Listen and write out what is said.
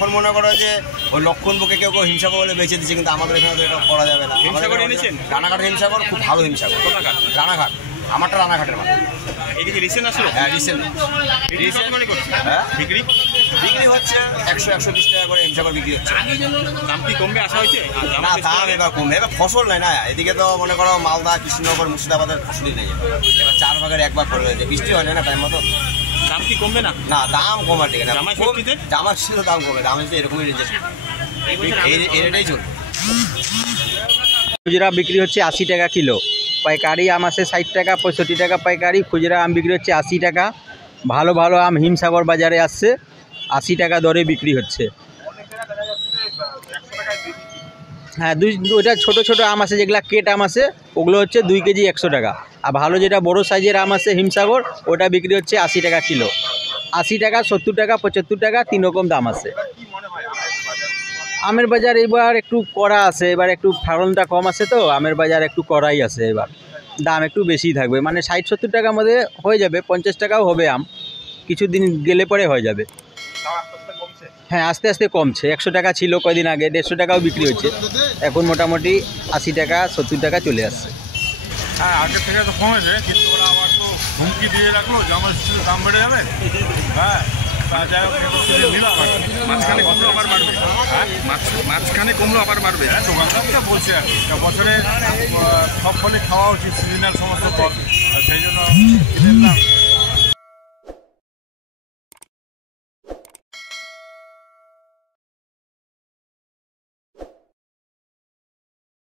এখন মনে করো যে ওই লক্ষণপুরকে কেউ কেউ হিমসাগর বলে বেঁচে দিচ্ছে, কিন্তু আমাদের এখানে তো এটা করা যাবে না। হিমসাগর এনেছেন? রানাঘাট হিমসাগর খুব ভালো হিমসাগর। কোথাকার? রানাঘাট, আমারটা রানাঘাটের মাঠে। এটা কি রিসেন্ট আসলো? হ্যাঁ রিসেন্ট। হ্যাঁ বিক্রি হচ্ছে 100-120 টাকা করে হিমসাগর বিক্রি হচ্ছে। দাম কি কমবে আশা হয়েছে? না দাম এবার কমবে, এবার ফসল নেই না এদিকে, তো মনে করো মালদা, কৃষ্ণনগর, মুর্শিদাবাদের ফসলই নেই। এবার 4 ভাগের 1 ভাগ করে হয়েছে, বৃষ্টি হয় না টাইম মতো। দাম কি কমবে না? না দাম কমার দিকে না, জামাই ষষ্ঠীতে দাম কমে, দাম হচ্ছে এরকমই রেঞ্জে, এই রেটেই চলবে। খুচরা বিক্রি হচ্ছে 80 টাকা কিলো, পাইকারি আম আছে 60 টাকা, 65 টাকা পাইকারি, খুচরা আম বিক্রি হচ্ছে 80 টাকা। ভালো ভালো আম হিমসাগর বাজারে আসছে, 80 টাকা দরে বিক্রি হচ্ছে। হ্যাঁ ওইটা ছোটো ছোটো আম আছে যেগুলো কেট আম আছে, ওগুলো হচ্ছে 2 কেজি 100 টাকা। আর ভালো যেটা বড় সাইজের আম আছে হিমসাগর, ওটা বিক্রি হচ্ছে 80 টাকা কিলো। 80 টাকা, 70 টাকা, 75 টাকা, 3 রকম দাম আছে। আমের বাজার এবার একটু কড়া আছে, এবার একটু ফলনটা কম আছে, তো আমের বাজার একটু কড়াই আছে, এবার দাম একটু বেশি থাকবে, মানে 60-70 টাকার মধ্যে হয়ে যাবে, 50 টাকাও হবে আম, কিছুদিন গেলে পরে হয়ে যাবে। হ্যাঁ আস্তে আস্তে কমছে, 100 টাকা ছিল কয়দিন আগে, 150 টাকাও বিক্রি হচ্ছে, এখন মোটামুটি 80 টাকা 70 টাকা চলে আসছে। হ্যাঁ আগের থেকে তো কমেছে, কিন্তু ওরা আবার তো হুমকি দিয়ে রাখলো যে আমার দাম বেড়ে যাবে। হ্যাঁ যাই হোক নিলাম, মাঝখানে কমলো আবার বাড়বে। মাঝখানে কমলো আবার বাড়বে। হ্যাঁ দোকানদারটা বলছে আর কি, বছরে সব ফলই খাওয়া উচিত, সিজনাল সমস্ত ফল, সেই জন্য কিনে নিলাম।